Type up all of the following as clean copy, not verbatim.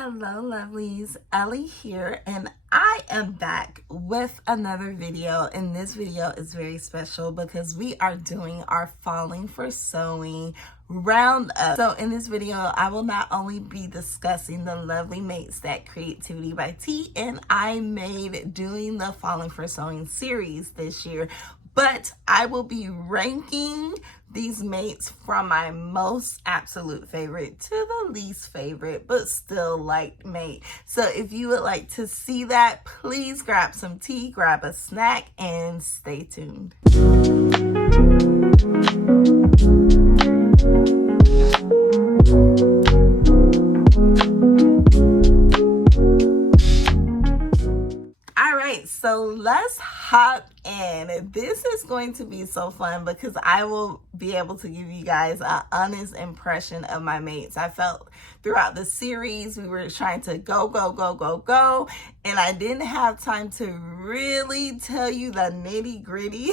Hello lovelies, Ellie here, and I am back with another video, and this video is very special because we are doing our Falling for Sewing roundup. So in this video, I will not only be discussing the lovely mates that Creativity by T and I made doing the Falling for Sewing series this year, but I will be ranking these mates from my most absolute favorite to the least favorite, but still liked mate. So if you would like to see that, please grab some tea, grab a snack, and stay tuned. So let's hop in. This is going to be so fun because I will be able to give you guys an honest impression of my mates. I felt throughout the series we were trying to go, and I didn't have time to really tell you the nitty gritty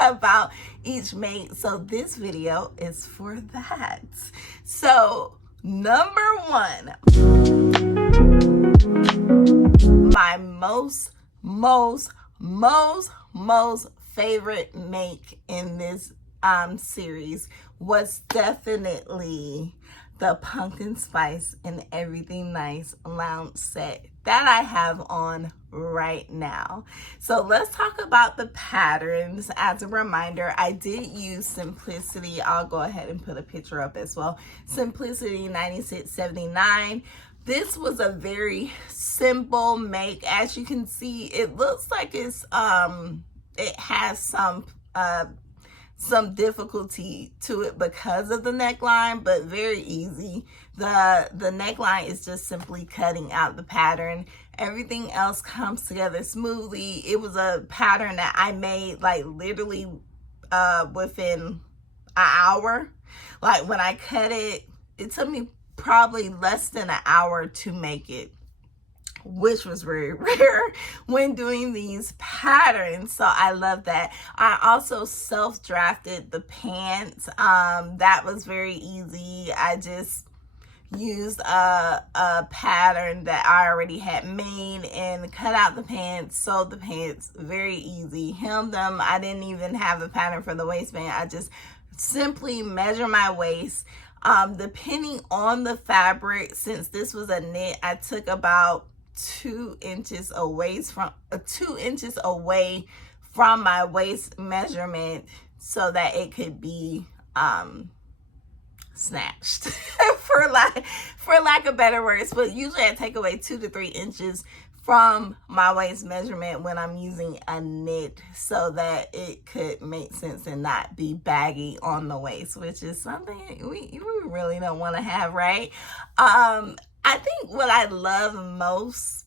about each mate. So this video is for that. So number one, my most favorite make in this series was definitely the pumpkin spice and everything nice lounge set that I have on right now. So let's talk about the patterns. As a reminder, I did use Simplicity. I'll go ahead and put a picture up as well. Simplicity 9679. This was a very simple make. As you can see, it looks like it's it has some difficulty to it because of the neckline, but very easy. The neckline is just simply cutting out the pattern. Everything else comes together smoothly. It was a pattern that I made like literally within an hour. Like when I cut it, it took me probably less than an hour to make it, which was very rare when doing these patterns. So I love that. I also self-drafted the pants. That was very easy. I just used a pattern that I already had made and cut out the pants, sewed the pants, very easy. Hemmed them. I didn't even have a pattern for the waistband. I just simply measure my waist. Depending on the fabric, since this was a knit, I took about 2 inches away from 2 inches away from my waist measurement so that it could be snatched for lack of better words. But usually I take away 2 to 3 inches from my waist measurement when I'm using a knit so that it could make sense and not be baggy on the waist, which is something we really don't want to have, right? I think what I love most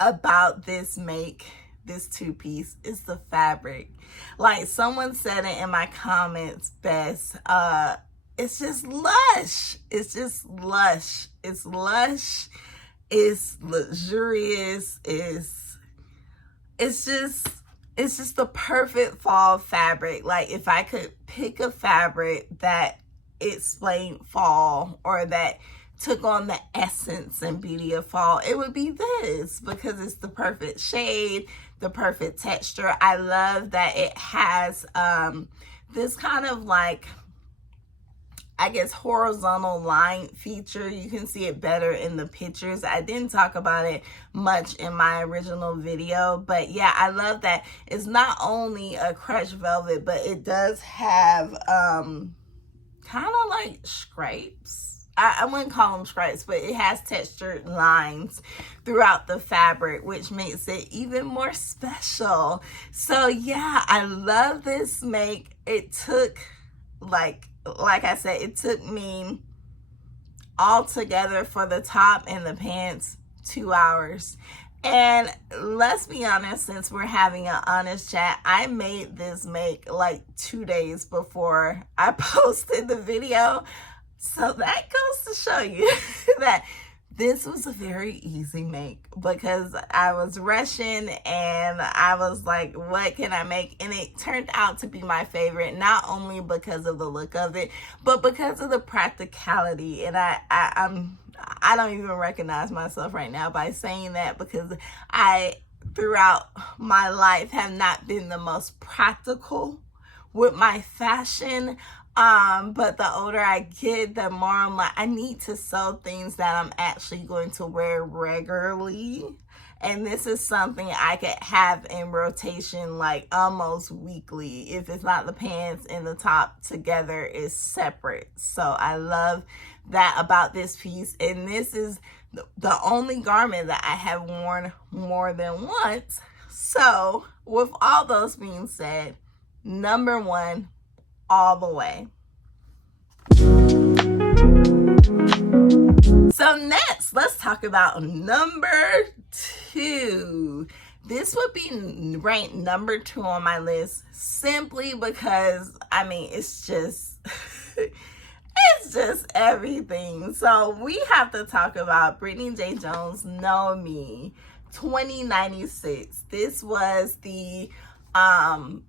about this make, this two-piece, is the fabric. Like someone said it in my comments best, it's just lush. It's just lush. It's lush. It's luxurious. It's just the perfect fall fabric. Like if I could pick a fabric that explained fall or that took on the essence and beauty of fall, it would be this, because it's the perfect shade, the perfect texture. I love that it has this kind of like, I guess, horizontal line feature. You can see it better in the pictures. I didn't talk about it much in my original video, but yeah, I love that it's not only a crushed velvet, but it does have kind of like scrapes. I wouldn't call them stripes, but it has textured lines throughout the fabric, which makes it even more special. So yeah, I love this make. It took, like I said, it took me all together for the top and the pants 2 hours. And let's be honest, since we're having an honest chat, I made this make like 2 days before I posted the video. So that goes to show you that this was a very easy make because I was rushing and I was like, what can I make? And it turned out to be my favorite, not only because of the look of it, but because of the practicality. And I don't even recognize myself right now by saying that, because I, throughout my life, have not been the most practical with my fashion. But the older I get, the more I'm like, I need to sew things that I'm actually going to wear regularly. And this is something I could have in rotation like almost weekly, if it's not the pants and the top together is separate. So I love that about this piece. And this is the only garment that I have worn more than once. So with all those being said, number one, all the way. So next, let's talk about number two. This would be ranked number 2 on my list, simply because, I mean, it's just it's just everything. So we have to talk about Brittany J. Jones' Know Me 2096. This was the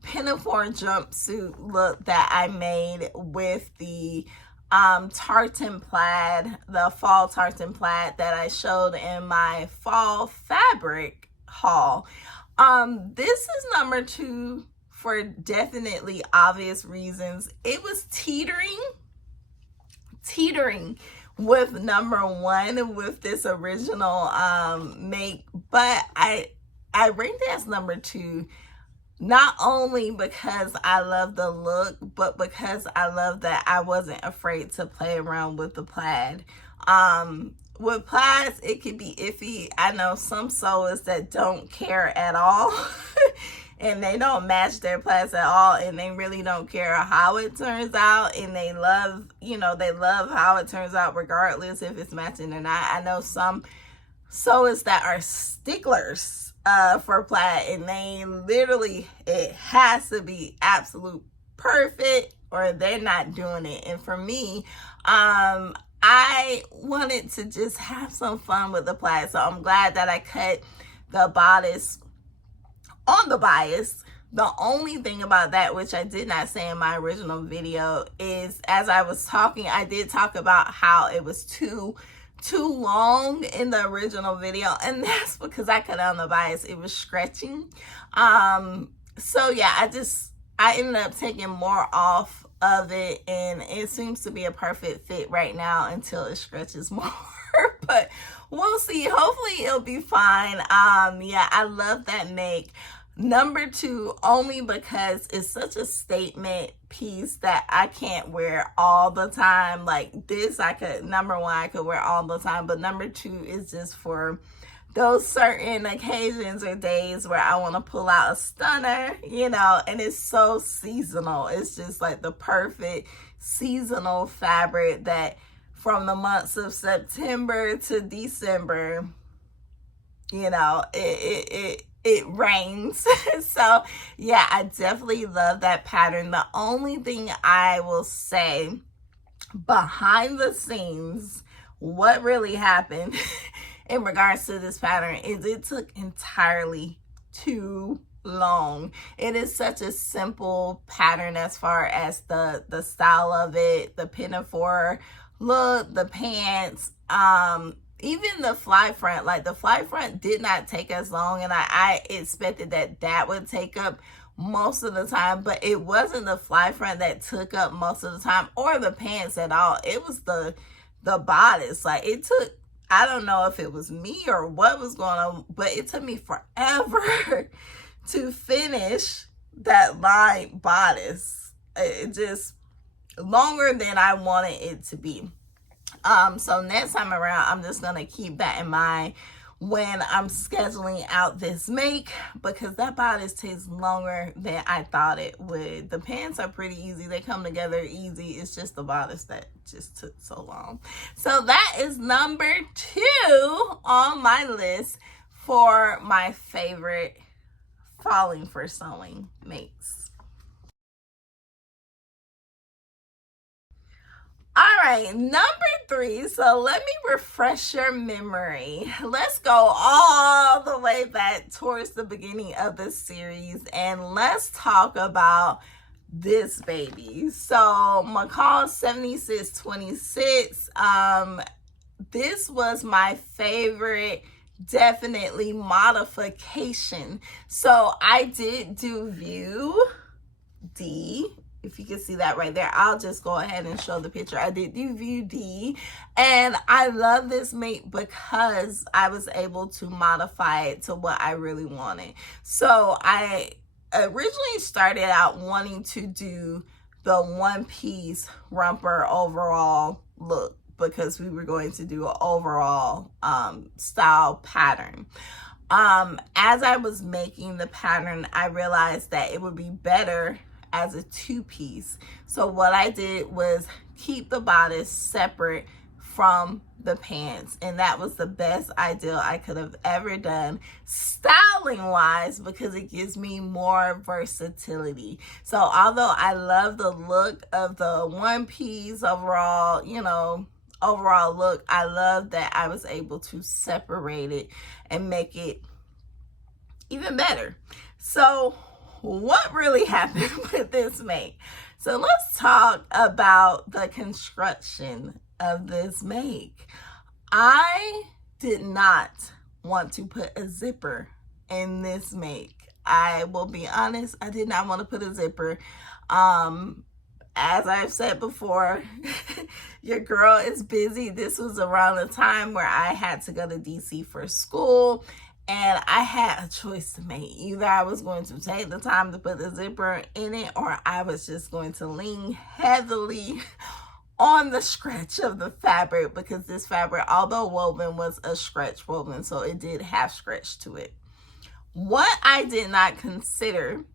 pinafore jumpsuit look that I made with the tartan plaid, the fall tartan plaid that I showed in my fall fabric haul. This is number 2 for definitely obvious reasons. It was teetering with number 1 with this original make, but I ranked it as number 2. Not only because I love the look, but because I love that I wasn't afraid to play around with the plaid. With plaids, it can be iffy. I know some sewers that don't care at all and they don't match their plaids at all, and they really don't care how it turns out, and they love, they love how it turns out regardless if it's matching or not. I know some sewers that are sticklers for plaid, and they literally, it has to be absolute perfect or they're not doing it. And for me, I wanted to just have some fun with the plaid, so I'm glad that I cut the bodice on the bias. The only thing about that, which I did not say in my original video, is as I was talking, I did talk about how it was too long in the original video, and that's because I cut on the bias. It was stretching. So yeah, I ended up taking more off of it, and it seems to be a perfect fit right now until it stretches more. But we'll see. Hopefully it'll be fine. Yeah, I love that make. Number 2, only because it's such a statement piece that I can't wear all the time. Like this, number 1, I could wear all the time, but number 2 is just for those certain occasions or days where I want to pull out a stunner, and it's so seasonal. It's just like the perfect seasonal fabric that from the months of September to December, it rains. So yeah, I definitely love that pattern. The only thing I will say, behind the scenes, what really happened in regards to this pattern is it took entirely too long. It is such a simple pattern as far as the style of it, the pinafore look, the pants, even the fly front. Like the fly front did not take as long, and I expected that would take up most of the time, but it wasn't the fly front that took up most of the time, or the pants at all. It was the bodice. Like it took, I don't know if it was me or what was going on, but it took me forever to finish that line bodice. It just longer than I wanted it to be. So next time around, I'm just gonna keep that in mind when I'm scheduling out this make, because that bodice takes longer than I thought it would. The pants are pretty easy, they come together easy. It's just the bodice that just took so long. So that is number 2 on my list for my favorite falling for sewing makes. All right, number 3. So let me refresh your memory. Let's go all the way back towards the beginning of the series, and let's talk about this baby. So McCall 7626, this was my favorite, definitely modification. So I did do view D. If you can see that right there, I'll just go ahead and show the picture. I did do view D, and I love this mate because I was able to modify it to what I really wanted. So I originally started out wanting to do the one-piece romper overall look because we were going to do an overall style pattern. As I was making the pattern, I realized that it would be better as a two-piece. So what I did was keep the bodice separate from the pants, and that was the best idea I could have ever done styling wise, because it gives me more versatility. So although I love the look of the one piece overall, you know, overall look, I love that I was able to separate it and make it even better. So what really happened with this make? So let's talk about the construction of this make. I did not want to put a zipper in this make. I will be honest, I did not want to put a zipper. As I've said before, your girl is busy. This was around the time where I had to go to DC for school, and I had a choice to make. Either I was going to take the time to put the zipper in it, or I was just going to lean heavily on the stretch of the fabric, because this fabric, although woven, was a stretch woven, so it did have stretch to it. What I did not consider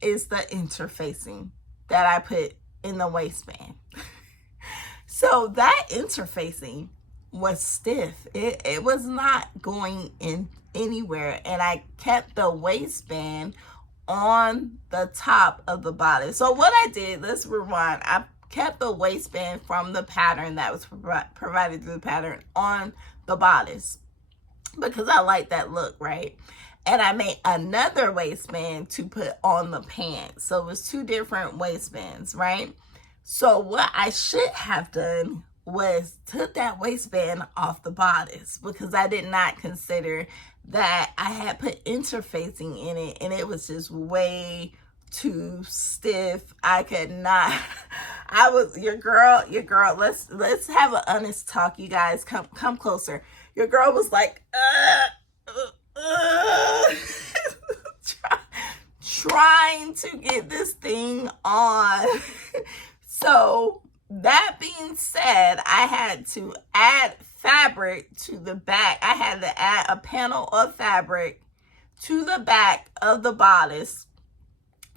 is the interfacing that I put in the waistband. So that interfacing was stiff. It was not going in anywhere, and I kept the waistband on the top of the bodice. So what I did, let's rewind. I kept the waistband from the pattern that was provided through the pattern on the bodice because I like that look, right? And I made another waistband to put on the pants. So it was two different waistbands, right? So what I should have done was took that waistband off the bodice, because I did not consider that I had put interfacing in it, and it was just way too stiff. I could not. I was your girl. Let's have an honest talk, you guys. Come closer. Your girl was like, trying to get this thing on. So that being said, I had to add fabric to the back. I had to add a panel of fabric to the back of the bodice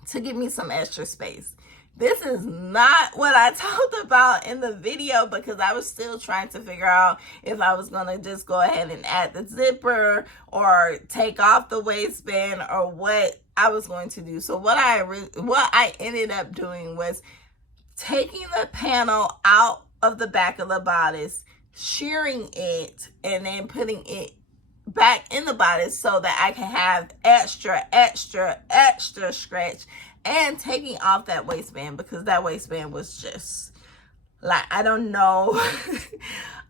to give me some extra space. This is not what I talked about in the video, because I was still trying to figure out if I was going to just go ahead and add the zipper or take off the waistband or what I was going to do. So what I ended up doing was taking the panel out of the back of the bodice, shearing it, and then putting it back in the bodice so that I can have extra stretch, and taking off that waistband, because that waistband was just like, I don't know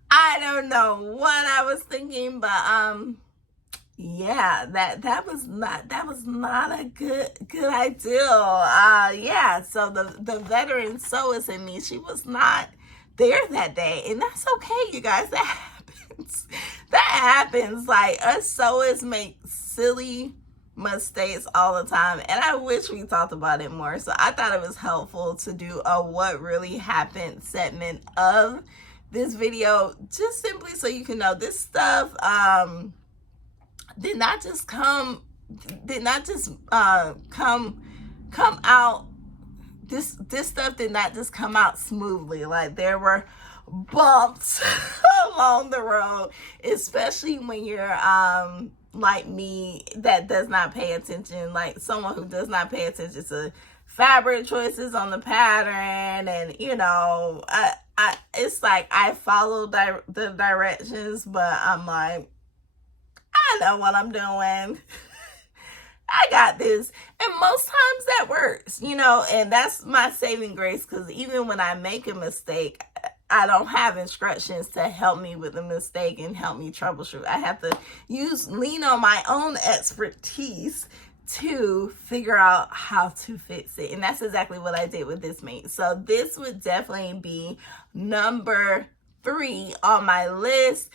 I don't know what I was thinking, but yeah, that was not a good idea. Yeah, so the veteran sewist in me, she was not there that day, and that's okay, you guys. That happens. Like, us sewists make silly mistakes all the time, and I wish we talked about it more. So I thought it was helpful to do a what really happened segment of this video, just simply so you can know this stuff did not just come out. This stuff did not just come out smoothly. Like, there were bumps along the road, especially when you're like me, that does not pay attention, like someone who does not pay attention to fabric choices on the pattern. And you know, it's like I follow the directions, but I'm like, I know what I'm doing. I got this. And most times that works, you know, and that's my saving grace, because even when I make a mistake, I don't have instructions to help me with the mistake and help me troubleshoot. I have to lean on my own expertise to figure out how to fix it. And that's exactly what I did with this mate. So this would definitely be number 3 on my list.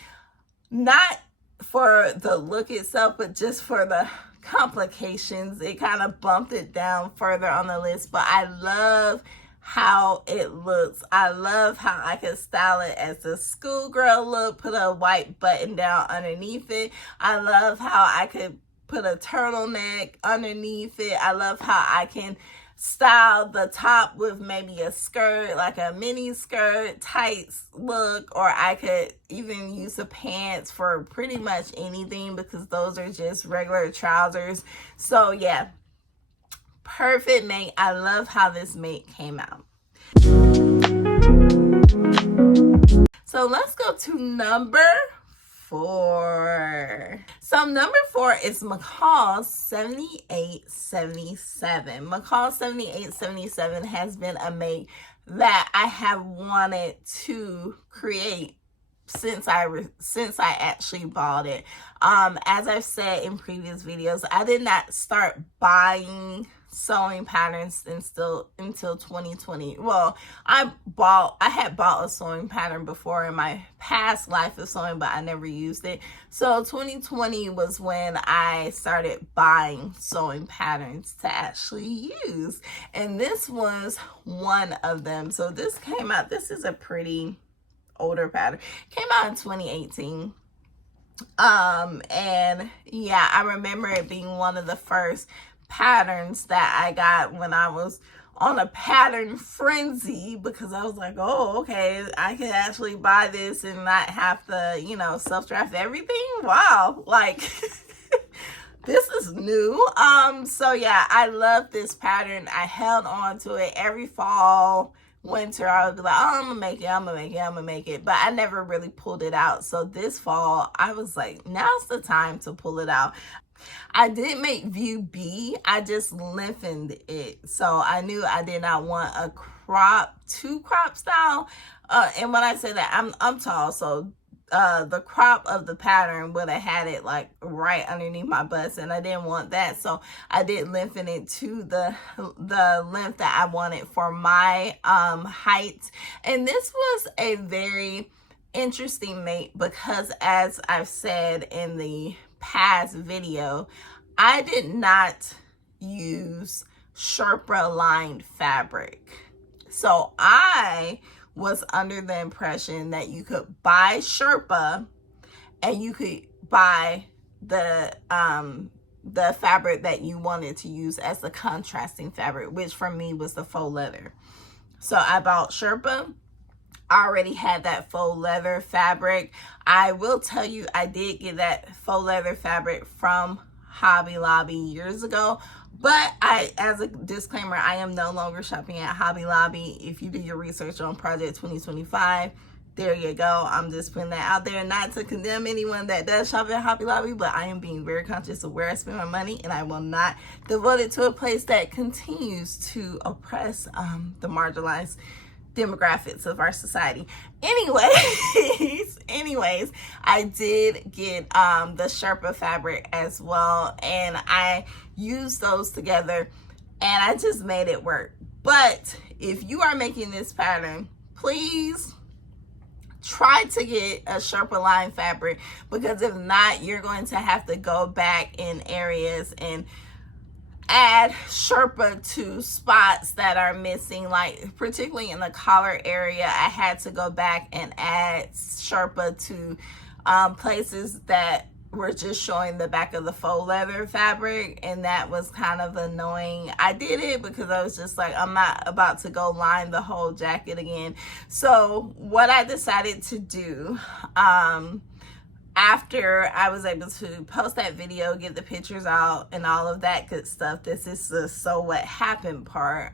Not for the look itself, but just for the complications. It kind of bumped it down further on the list, but I love how it looks. I love how I can style it as a schoolgirl look, put a white button down underneath it. I love how I could put a turtleneck underneath it. I love how I can style the top with maybe a skirt, like a mini skirt, tights look, or I could even use the pants for pretty much anything because those are just regular trousers. So yeah, perfect mate. I love how this mate came out. So let's go to number 4. So number 4 is McCall 7877. McCall 7877 has been a mate that I have wanted to create since I actually bought it. As I've said in previous videos, I did not start buying sewing patterns until 2020. Well, I had bought a sewing pattern before in my past life of sewing, but I never used it. So 2020 was when I started buying sewing patterns to actually use, and this was one of them. So this came out, this is a pretty older pattern, came out in 2018. And yeah, I remember it being one of the first patterns that I got when I was on a pattern frenzy, because I was like, oh, okay, I can actually buy this and not have to, you know, self-draft everything. Wow, like this is new. So yeah, I love this pattern. I held on to it every fall, winter. I would be like, oh, I'm gonna make it, but I never really pulled it out. So this fall I was like, now's the time to pull it out. I did make view B, I just lengthened it. So I knew I did not want a two crop style. And when I say that, I'm tall, so the crop of the pattern would have had it like right underneath my bust, and I didn't want that. So I did lengthen it to the length that I wanted for my height. And this was a very interesting mate because, as I've said in the past video, I did not use Sherpa lined fabric. So I was under the impression that you could buy Sherpa and you could buy the fabric that you wanted to use as the contrasting fabric, which for me was the faux leather. So I bought Sherpa. I already had that faux leather fabric. I will tell you, I did get that faux leather fabric from Hobby Lobby years ago, but as a disclaimer, I am no longer shopping at Hobby Lobby. If you do your research on Project 2025, there you go. I'm just putting that out there, not to condemn anyone that does shop at Hobby Lobby, but I am being very conscious of where I spend my money, and I will not devote it to a place that continues to oppress the marginalized demographics of our society. Anyways, I did get the Sherpa fabric as well, and I used those together and I just made it work. But if you are making this pattern, please try to get a Sherpa line fabric, because if not, you're going to have to go back in areas and add Sherpa to spots that are missing, like particularly in the collar area. I had to go back and add Sherpa to places that were just showing the back of the faux leather fabric, and that was kind of annoying. I did it because I was just like, I'm not about to go line the whole jacket again. So what I decided to do, after I was able to post that video, get the pictures out and all of that good stuff, this is the so what happened part.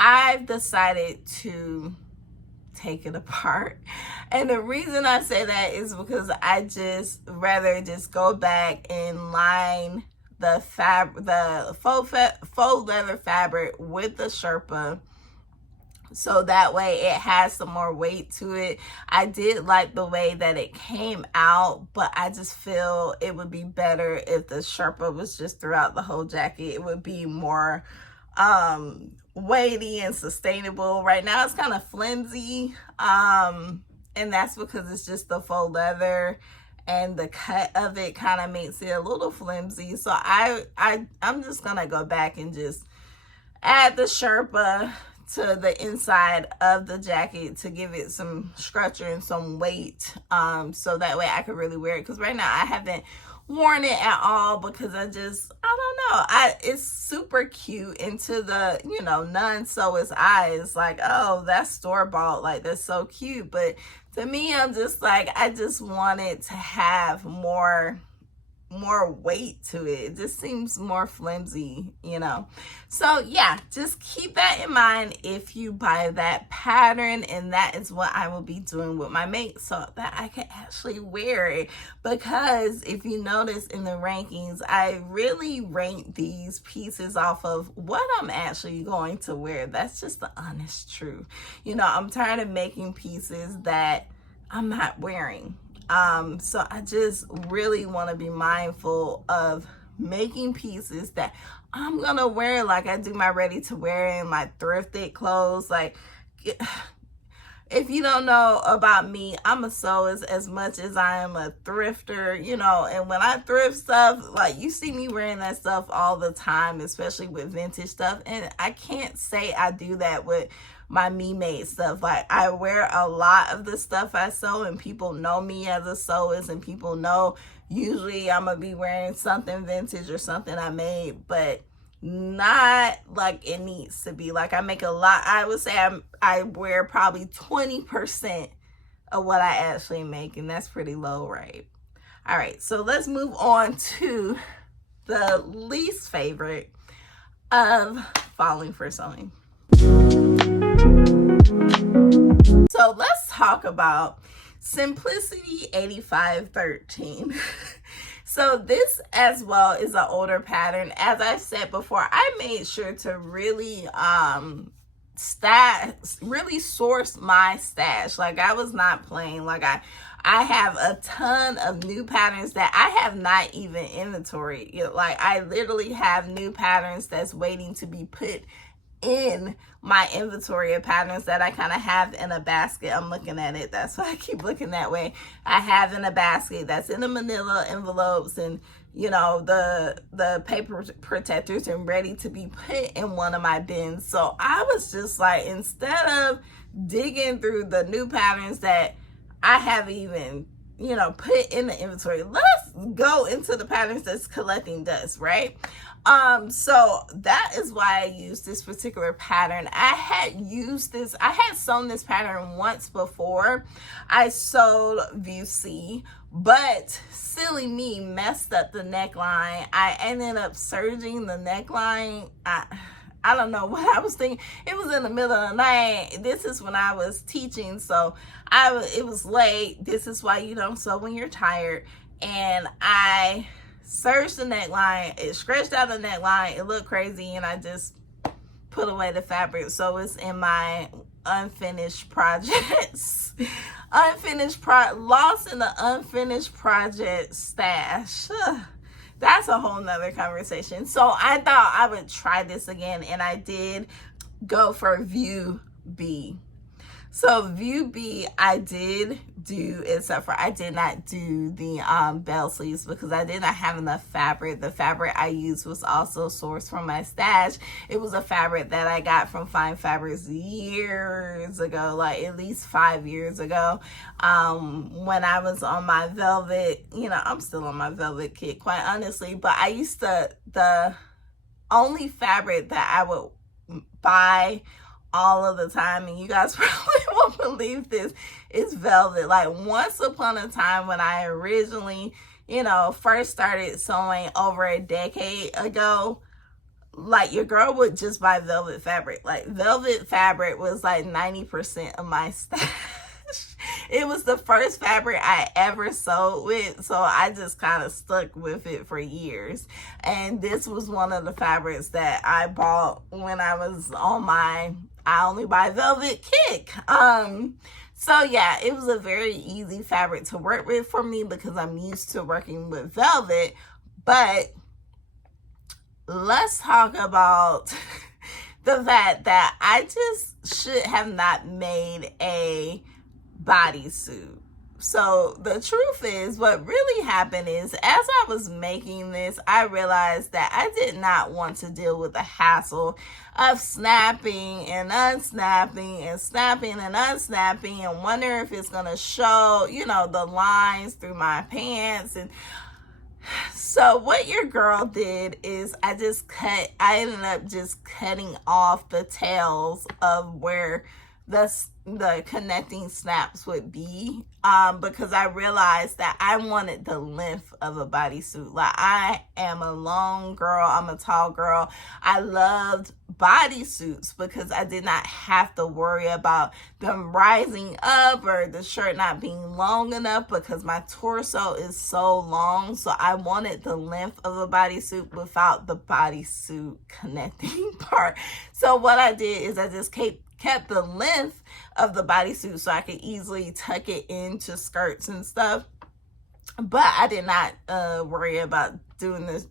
I've decided to take it apart, and the reason I say that is because I just rather just go back and line the faux leather fabric with the Sherpa so that way it has some more weight to it. I did like the way that it came out, but I just feel it would be better if the Sherpa was just throughout the whole jacket. It would be more weighty and sustainable. Right now it's kind of flimsy, and that's because it's just the faux leather, and the cut of it kind of makes it a little flimsy. So I'm just gonna go back and just add the Sherpa to the inside of the jacket to give it some structure and some weight, so that way I could really wear it, because right now I haven't worn it at all because I don't know, it's super cute, and to the, you know, non-sewist eyes, like, oh, that's store-bought, like, that's so cute. But to me, I'm just like, I just want it to have more weight to it. It just seems more flimsy, you know. So yeah, just keep that in mind if you buy that pattern, and that is what I will be doing with my make, so that I can actually wear it. Because if you notice in the rankings, I really rank these pieces off of what I'm actually going to wear. That's just the honest truth. You know, I'm tired of making pieces that I'm not wearing. So I just really want to be mindful of making pieces that I'm gonna wear, like I do my ready to wear and my thrifted clothes. Like, if you don't know about me, I'm a sewist as much as I am a thrifter, you know. And when I thrift stuff, like, you see me wearing that stuff all the time, especially with vintage stuff. And I can't say I do that with my me-made stuff. Like, I wear a lot of the stuff I sew, and people know me as a sewist, and people know usually I'm gonna be wearing something vintage or something I made, but not like it needs to be. Like, I make a lot. I would say I wear probably 20% of what I actually make, and that's pretty low, right? All right, so let's move on to the least favorite of falling for sewing. So let's talk about Simplicity 8513. So this as well is an older pattern. As I said before, I made sure to really source my stash. Like, I was not playing. Like, I have a ton of new patterns that I have not even inventoried. You know, like, I literally have new patterns that's waiting to be put in my inventory of patterns that I kind of have in a basket. I'm looking at it, that's why I keep looking that way. I have in a basket that's in the manila envelopes, and, you know, the paper protectors, and ready to be put in one of my bins. So I was just like, instead of digging through the new patterns that I haven't even, you know, put in the inventory, let's go into the patterns that's collecting dust, right? So that is why I used this particular pattern. I had sewn this pattern once before. I sewed View C, but silly me messed up the neckline. I ended up serging the neckline. I don't know what I was thinking. It was in the middle of the night. This is when I was teaching, so it was late. This is why you don't sew when you're tired. And I serged the neckline. It stretched out the neckline. It looked crazy, and I just put away the fabric. So it's in my unfinished projects. Lost in the unfinished project stash. That's a whole nother conversation. So I thought I would try this again, and I did go for View B. So View B, I did do, except for I did not do the bell sleeves because I did not have enough fabric. The fabric I used was also sourced from my stash. It was a fabric that I got from Fine Fabrics years ago, like at least 5 years ago. When I was on my velvet, you know, I'm still on my velvet kit, quite honestly, but I used to, the only fabric that I would buy all of the time, and you guys probably won't believe this, is velvet. Like, once upon a time when I originally, you know, first started sewing over a decade ago, like, your girl would just buy velvet fabric. Like, velvet fabric was like 90% of my stash. It was the first fabric I ever sewed with, so I just kind of stuck with it for years. And this was one of the fabrics that I bought when I was on my I only buy velvet kick. So yeah, it was a very easy fabric to work with for me because I'm used to working with velvet. But let's talk about the fact that I just should have not made a bodysuit. So the truth is, what really happened is, as I was making this, I realized that I did not want to deal with the hassle of snapping and unsnapping and snapping and unsnapping and wonder if it's going to show, you know, the lines through my pants. And so what your girl did is I ended up just cutting off the tails of where the connecting snaps would be, because I realized that I wanted the length of a bodysuit. Like, I am a long girl, I'm a tall girl. I loved bodysuits because I did not have to worry about them rising up or the shirt not being long enough because my torso is so long. So I wanted the length of a bodysuit without the bodysuit connecting part. So what I did is I just kept the length of the bodysuit so I could easily tuck it into skirts and stuff. But I did not worry about doing the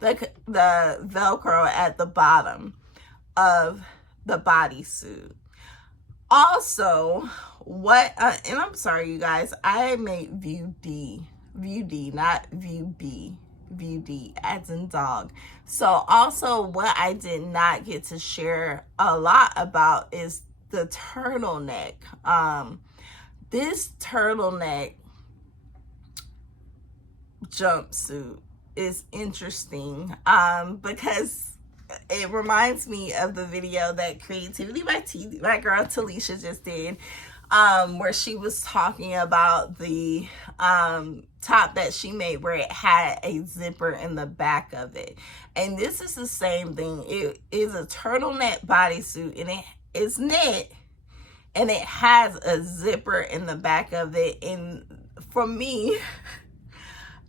Velcro at the bottom of the bodysuit. Also, and I'm sorry, you guys, I made view D, not view B. View D as in dog. So also what I did not get to share a lot about is the turtleneck. This turtleneck jumpsuit is interesting because it reminds me of the video that Creativity by my girl Talisha just did, where she was talking about the top that she made where it had a zipper in the back of it. And this is the same thing. It is a turtleneck bodysuit, and it is knit, and it has a zipper in the back of it. And for me,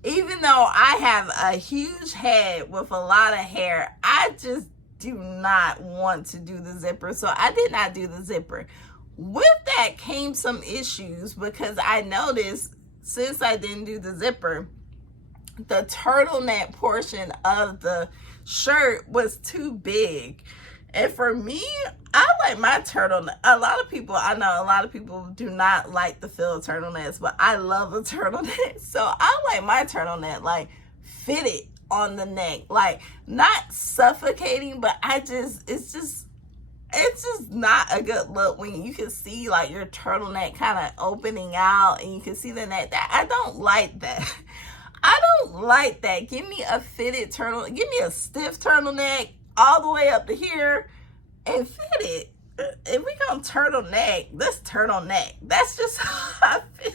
even though I have a huge head with a lot of hair, I just do not want to do the zipper. So I did not do the zipper. With that came some issues because I noticed, since I didn't do the zipper, the turtleneck portion of the shirt was too big. And for me, I like my turtleneck. I know a lot of people do not like the feel of turtlenecks, but I love a turtleneck. So I like my turtleneck like fitted on the neck, like not suffocating, but it's just not a good look when you can see like your turtleneck kind of opening out and you can see the neck. I don't like that. I don't like that. Give me a fitted turtleneck. Give me a stiff turtleneck all the way up to here and fit it. If we gonna turtleneck, let's turtleneck. That's just how I feel.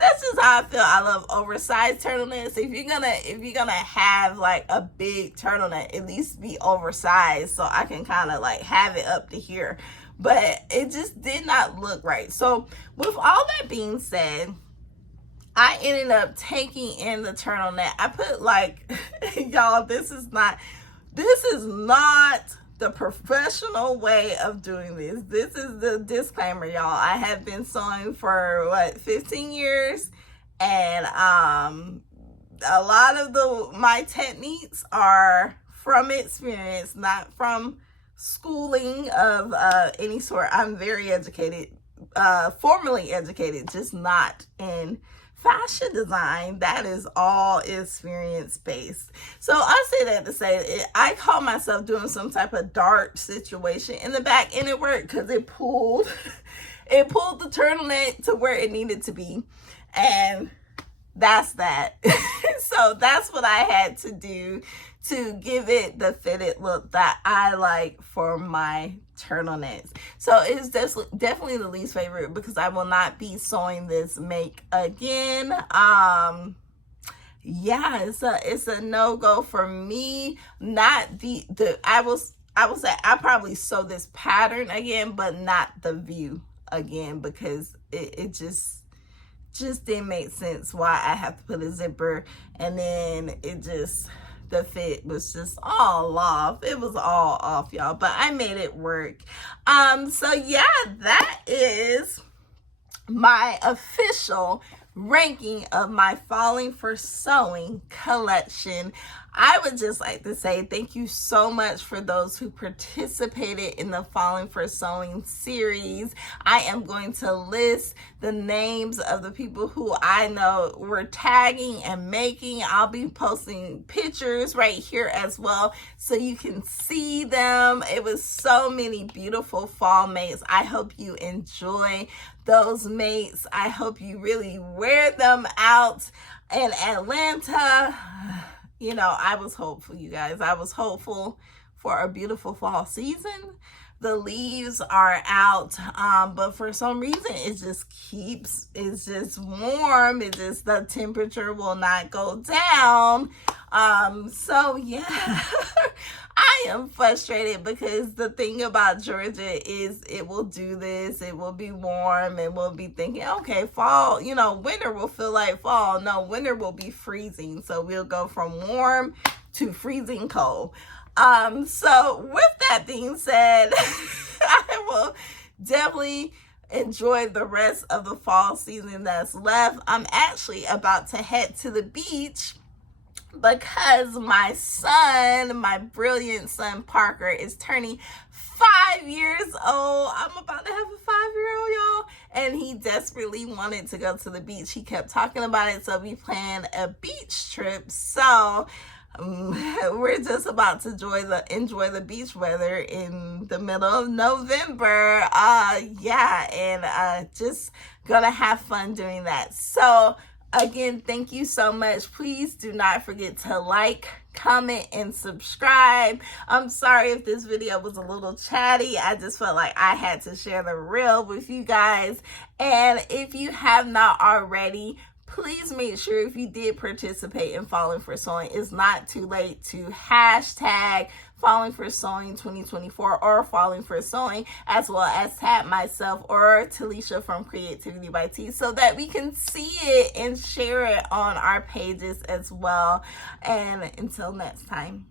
That's just how I feel. I love oversized turtlenecks. If you're gonna have like a big turtleneck, at least be oversized so I can kind of like have it up to here. But it just did not look right. So with all that being said, I ended up taking in the turtleneck. I put like, y'all, this is not the professional way of doing this. This is the disclaimer, y'all. I have been sewing for 15 years, and a lot of my techniques are from experience, not from schooling of any sort. I'm very educated, formally educated, just not in fashion design. That is all experience based. So I say that to say I caught myself doing some type of dart situation in the back, and it worked because it pulled the turtleneck to where it needed to be, and that's that. So that's what I had to do to give it the fitted look that I like for my turtlenecks. So it's definitely the least favorite because I will not be sewing this make again. Yeah, it's a no-go for me. Not I will say I probably sew this pattern again, but not the view again, because it just didn't make sense why I have to put a zipper, and then it just the fit was just all off. It was all off, y'all, but I made it work. So yeah, that is my official ranking of my Falling for Sewing collection. I would just like to say thank you so much for those who participated in the Falling for Sewing series. I am going to list the names of the people who I know were tagging and making. I'll be posting pictures right here as well so you can see them. It was so many beautiful fall mates. I hope you enjoy those mates. I hope you really wear them out in Atlanta. You know, I was hopeful, you guys. I was hopeful for a beautiful fall season. The leaves are out, but for some reason it's just warm. The temperature will not go down. So yeah, I am frustrated because the thing about Georgia is it will do this. It will be warm and we'll be thinking, okay, fall, you know, winter will feel like fall. No, winter will be freezing. So we'll go from warm to freezing cold. So with that being said, I will definitely enjoy the rest of the fall season that's left. I'm actually about to head to the beach because my son, my brilliant son Parker, is turning 5 years old. I'm about to have a 5-year-old, y'all, and he desperately wanted to go to the beach. He kept talking about it, so we planned a beach trip. So we're just about to enjoy the beach weather in the middle of November. Just gonna have fun doing that. So again, thank you so much. Please do not forget to like, comment, and subscribe. I'm sorry if this video was a little chatty. I just felt like I had to share the real with you guys. And if you have not already, please make sure if you did participate in Falling for Sewing, it's not too late to hashtag Falling for Sewing 2024 or Falling for Sewing, as well as tag myself or Talisha from Creativity by T so that we can see it and share it on our pages as well. And until next time.